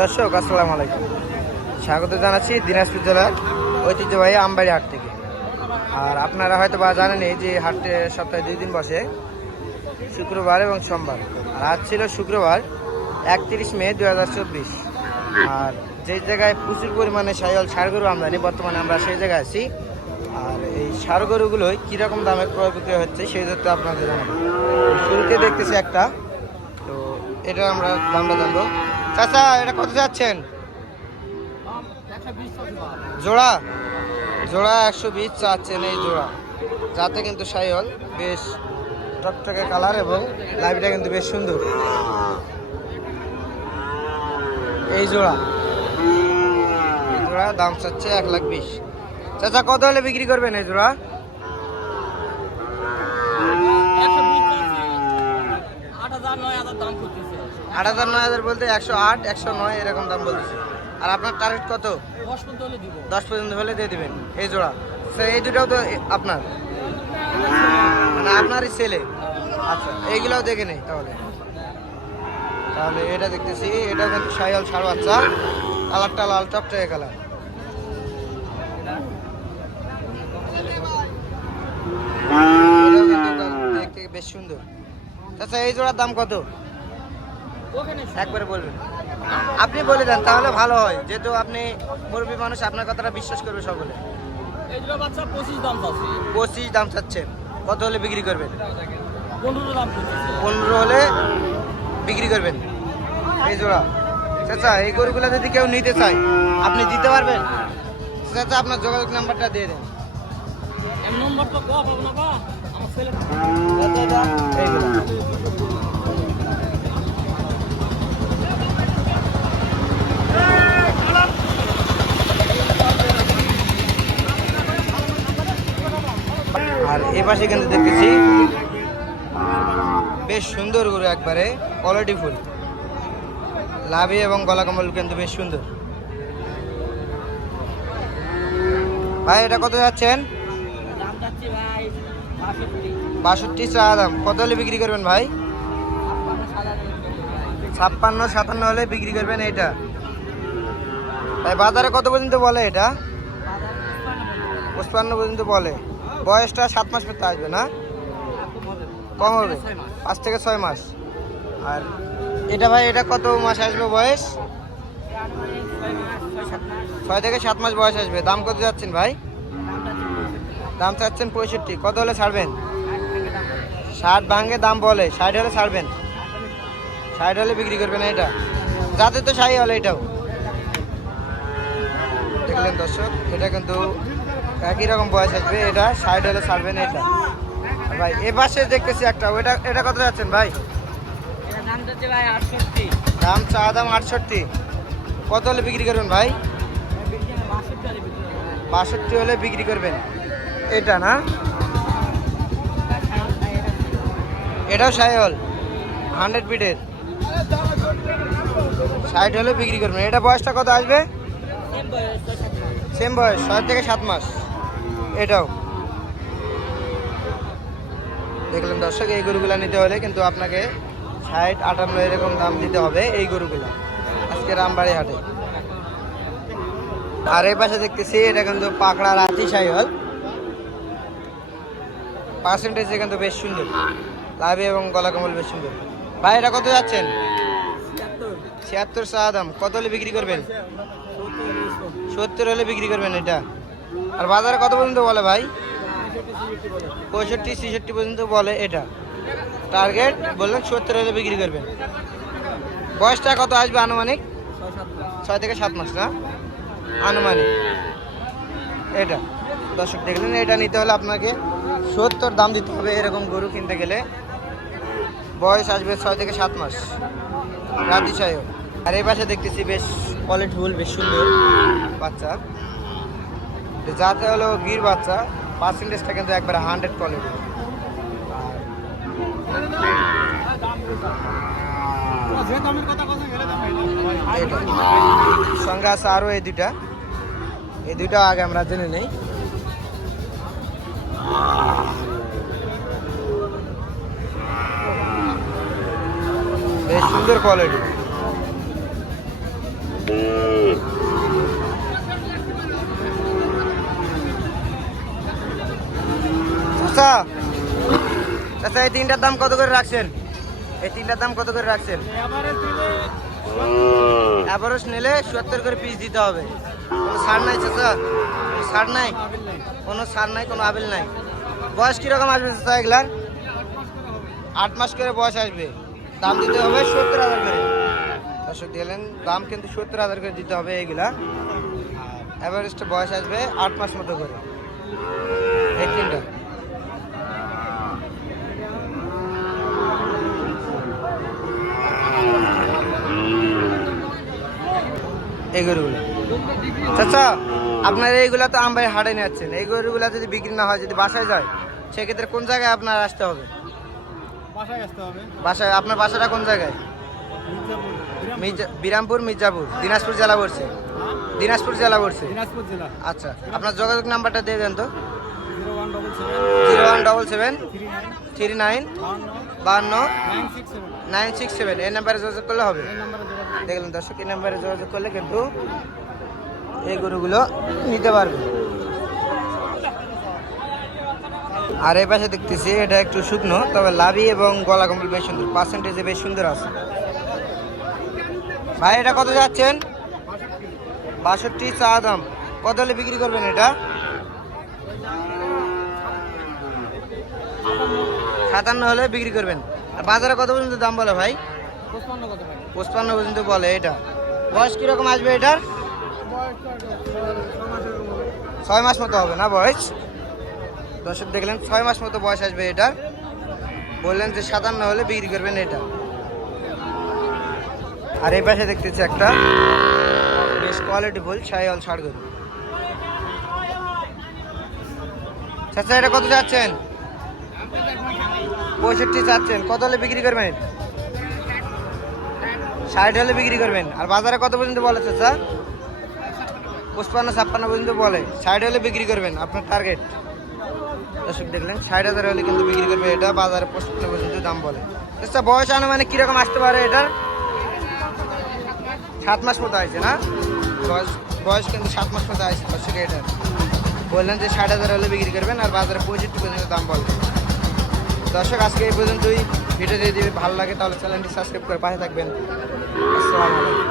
দর্শক আসসালামু আলাইকুম, স্বাগত জানাচ্ছি দিনাজপুর জেলার ঐতিহ্যবাহী আমবাড়ি হাট থেকে। আর আপনারা হয়তো বা জানেন এই যে হাটে সপ্তাহে 2 দিন বসে, শুক্রবার এবং সোমবার। আর আজ ছিল শুক্রবার 31 মে 2024। আর যে জায়গায় প্রচুর পরিমাণে শাহিওয়াল ষাঁড় গরু আমদানি, বর্তমানে আমরা সেই জায়গায় আছি। আর এই ষাঁড় গরুগুলোই কীরকম দামে ক্রয় বিক্রয় হচ্ছে সেই তথ্য আপনাদের জানাবো। শুরুতে দেখতেছি একটা, তো এটা আমরা দামটা জানবো। চাচা, এটা কত যাচ্ছেন? জোড়া জোড়া 120 চাচ্ছেন এই জোড়া। যাতে কিন্তু শাহিওয়াল বেশ টকটকে কালার এবং লাইভটা কিন্তু বেশ সুন্দর। এই জোড়া দাম চাচ্ছে 1,20,000। চাচা, কত হলে বিক্রি করবেন এই জোড়া? 8,000-9,000 বলতে 108, 109 এরকম দাম বলতেছে। আর আপনার টার্গেট কত? 10 পর্যন্ত হলে দিয়ে দিবেন এই জোড়া। এই দুটাও তো আপনার, মানে আপনারই ছেলে? আচ্ছা, এইগুলাও দেখে নেই তাহলে। এটা দেখতেছি, এটা কিন্তু শাহিওয়াল ষাঁড় বাচ্চা, কালারটা লাল টকটকে কালার। দেখতে বেশ সুন্দর। আচ্ছা, এই জোড়ার দাম কত একবারে বলবেন? আপনি বলে দেন তাহলে ভালো হয়, যেহেতু আপনি মুরব্বী মানুষ, আপনার কথাটা বিশ্বাস করবে সকলে। 25 দাম চাচ্ছেন। কত হলে বিক্রি করবেন? 15 হলে বিক্রি করবেন এই জোড়া। চাচা, এই গরুগুলা যদি কেউ নিতে চায় আপনি দিতে পারবেন? চাচা, আপনার যোগাযোগ নাম্বারটা দিয়ে দেন। আর এ পাশে কিন্তু দেখতেছি বেশ সুন্দর গরু, একবারে কোয়ালিটি ফুল, লাভি এবং গলা কম্বল কিন্তু বেশ সুন্দর। ভাই, এটা কত যাচ্ছেন? 62 চা দাম। কত হলে বিক্রি করবেন ভাই? 56-57 হলে বিক্রি করবেন এইটা। ভাই, বাজারে কত পর্যন্ত বলে এটা? 55 পর্যন্ত বলে। বয়সটা 7 মাস পর্যন্ত আসবে না? কম হবে, 5 থেকে 6 মাস। আর এটা ভাই, এটা কত মাস আসবে বয়স? 6 থেকে 7 মাস বয়স আসবে। দাম কত যাচ্ছেন ভাই? দাম চাচ্ছেন 65। কত হলে ছাড়বেন? 60 ভাঙে দাম বলে, 60 হলে ছাড়বেন। 60 হলে বিক্রি করবেন এটা। যাতে তো শাহি হলে এটাও দেখলেন দর্শক, এটা কিন্তু একই রকম বয়স আসবে। এটা 60 হলে ছাড়বেন এটা। ভাই, এ পাশে দেখতেছি একটা, এটা কত যাচ্ছেন ভাই? দাম চা দাম 68। কত হলে বিক্রি করবেন ভাই? 62 হলে বিক্রি করবেন এটা না? এটাও শাহিওয়াল 100 ফিটের, 60 হলে বিক্রি করবেন। এটা বয়সটা কত আসবে? সেম বয়স, 6 থেকে 7 মাস। এটাও দেখলেন দর্শক, এই গরুগুলা নিতে হলে কিন্তু আপনাকে 60-58 এরকম দাম দিতে হবে এই গরুগুলা আজকে আমবাড়ি হাটে। আর এই পাশে দেখতেছি এটা কিন্তু পাকড়া রাতি শাহিওয়াল, পার্সেন্টেজে কিন্তু বেশ সুন্দর, লাভি এবং গলা কম্বল বেশ সুন্দর। ভাই, এটা কত যাচ্ছেন? 76 চা দাম। কত হলে বিক্রি করবেন? 70 হলে বিক্রি করবেন এটা। আর বাজারে কত পর্যন্ত বলে ভাই? 65-66 পর্যন্ত বলে এটা। টার্গেট বললেন 70 হলে বিক্রি করবেন। বয়সটা কত আসবে আনুমানিক? 6 থেকে 7 মাস না আনুমানিক এটা। দর্শক দেখলেন, এটা নিতে হলে আপনাকে 70 দাম দিতে হবে এরকম গরু কিনতে গেলে। বয়স আসবে 6 থেকে 7 মাস, রাতি চাইও। আর এই পাশে দেখতেছি বেশ কোয়ালিটি ফুল, বেশ সুন্দর বাচ্চা, যাতে হলো গির বাচ্চা। পার্সেন্টেজটা কিন্তু একবারে 100 কোয়ালিটি। সঙ্গে আছে আরো এই দুইটা আগে আমরা জেনে নেই। বেশ সুন্দর কোয়ালিটি। চাচা চাচা এই তিনটার দাম কত করে রাখছেন? এই তিনটার দাম কত করে রাখছেন? অ্যাভারেজ নিলে ৭০ করে পিস দিতে হবে। কোনো ছাড় নাই চাচা? কোনো ছাড় নাই? কোনো ছাড় নাই, কোনো আবিল নাই। বয়স কিরকম আসবে চাচা এগুলার? ৮ মাস করে বয়স আসবে। দাম দিতে হবে ৭০,০০০ করে। দর্শক দিলেন দাম কিন্তু ৭০,০০০ করে দিতে হবে এইগুলা। অ্যাভারেজটা বয়স আসবে ৮ মাস মতো করে এই তিনটা। এই গরুগুলো চাচা আপনার এইগুলা তো আমবাড়ি হাটে নিচ্ছেন, এই গরুগুলা যদি বিক্রি না হয়, যদি বাসায় যায়, সেক্ষেত্রে কোন জায়গায় আপনার আসতে হবে? বাসায়। আপনার বাসাটা কোন জায়গায়? বিরামপুর, মির্জাপুর, দিনাজপুর জেলা পড়ছে। দিনাজপুর জেলা পড়ছে। আচ্ছা, আপনার যোগাযোগ নাম্বারটা দিয়ে দেন তো। 0177 39 52 967। এই নাম্বারে যোগাযোগ করলে হবে। দেখলেন দর্শক, এই নাম্বারে যোগাযোগ করলে কিন্তু এই গরুগুলো নিতে পারবে। আর এই পাশে দেখতেছি এটা একটু শুকনো, তবে লাভি এবং গলা কম্বল বেশ সুন্দর, পার্সেন্টেজে বেশ সুন্দর আছে। ভাই এটা কত যাচ্ছেন? ৬২ চা দাম। কত হলে বিক্রি করবেন এটা? ৫৭ হলে বিক্রি করবেন। আর বাজারে কত পর্যন্ত দাম বলে ভাই? ৫৫ পর্যন্ত বলে। এটা বয়স কিরকম আসবে এটার? ৬ মাস মতো হবে না বয়স? দর্শক দেখলেন ৬ মাস মতো বয়স আসবে এটার। বললেন যে ৫৭ হলে বিক্রি করবেন এটা। আর এই পাশে দেখতেছি একটা বেশ কোয়ালিটিফুল শাহিওয়াল ষাঁড় গরু। চাচা এটা কত যাচ্ছেন? ৬৫ চাচ্ছেন। কত হলে বিক্রি করবেন? ৬০ হলে বিক্রি করবেন। আর বাজারে কত পর্যন্ত বলে চাচা? ৫৫ ৫৬ পর্যন্ত বলে। ৬০ হলে বিক্রি করবেন আপনার টার্গেট। দর্শক দেখলেন ৬০,০০০ হলে কিন্তু বিক্রি করবে এটা। বাজারে ৫৫ পর্যন্ত দাম বলে। চাচা বয়স আনুমানিক কিরকম আসতে পারে এটার? ৭ মাস মতো আছে না? বয়স কিন্তু ৭ মাস মতো আছে দর্শক এটার। বললেন যে ৬০,০০০ হলে বিক্রি করবেন, আর বাজারে ৬৫ পর্যন্ত দাম বলে। দর্শক আজকে এই পর্যন্তই। ভিডিও যদি ভালো লাগে তাহলে চ্যানেলটি সাবস্ক্রাইব করে পাশে থাকবেন। আসসালামু আলাইকুম।